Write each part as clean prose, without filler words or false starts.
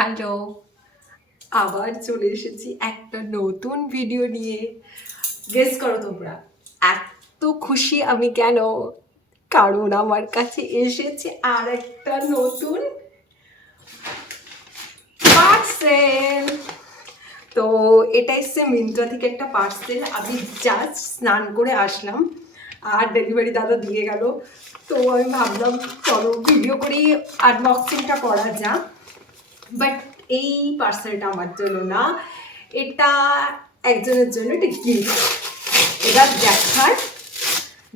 Hello, আবার চলে এসেছি একটা নতুন ভিডিও নিয়ে। গেস করো তোমরা এত খুশি আমি কেন? কারণ আমার কাছে এসেছে আর একটা নতুন পার্সেল। তো এটা এসছে মিন্ত্রা থেকে একটা পার্সেল। আমি জাস্ট স্নান করে আসলাম আর ডেলিভারি দাদা দিয়ে গেল। তো আমি ভাবলাম চলো ভিডিও করেই আনবক্সিংটা করা যাক। বাট এই পার্সেলটা আমার জন্য না, এটা একজনের জন্য, এটা গিফট। এবার দেখার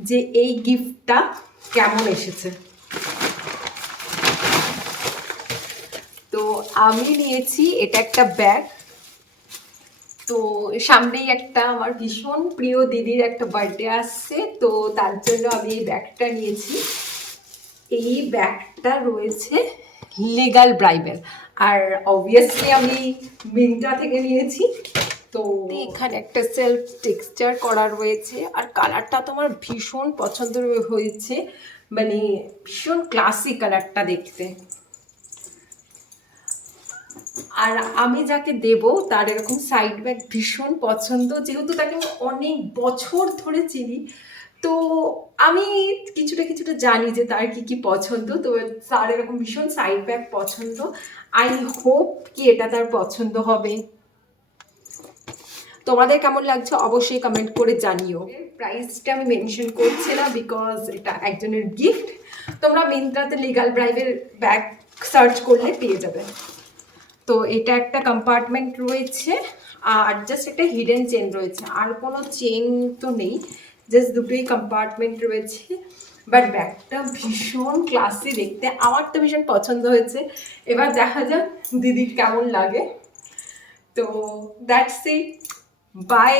যে এই গিফটটা কেমন এসেছে। তো আমি নিয়েছি এটা একটা ব্যাগ। তো সামনেই একটা আমার ভীষণ প্রিয় দিদির একটা বার্থডে আসছে, তো তার জন্য আমি এই ব্যাগটা নিয়েছি। এই ব্যাগটা রয়েছে লিগাল ব্রাইবেল, আর অবভিয়াসলি আমি মিন্ত্রা থেকে নিয়েছি। তো এখানে একটা সেলফ টেক্সচার করা রয়েছে আর কালারটা তো আমার ভীষণ পছন্দ হয়েছে, মানে ভীষণ ক্লাসিক কালারটা দেখতে। আর আমি যাকে দেব তার এরকম সাইড ব্যাগ ভীষণ পছন্দ, যেহেতু তাকে আমি অনেক বছর ধরে চিনি। তো আমি কিছুটা কিছুটা জানি যে তার কি কি পছন্দ। তো তার এরকম ভীষণ সাইড ব্যাগ পছন্দ। আই হোপ কি এটা তার পছন্দ হবে। তোমাদের কেমন লাগছে অবশ্যই কমেন্ট করে জানিও। প্রাইসটা আমি মেনশন করছি না, বিকজ এটা একজনের গিফট। তোমরা মিন্ত্রাতে লিগাল ব্রাইভের ব্যাগ সার্চ করলে পেয়ে যাবে। তো এটা একটা কম্পার্টমেন্ট রয়েছে আর জাস্ট একটা হিডেন চেন রয়েছে, আর কোনো চেন তো নেই, জাস্ট দুটোই কম্পার্টমেন্ট রয়েছে। বাট ব্যাগটা ভীষণ ক্লাসি দেখতে, আমার তো ভীষণ পছন্দ হয়েছে। এবার দেখা যাক দিদির কেমন লাগে। তো দ্যাটস ইট, বাই।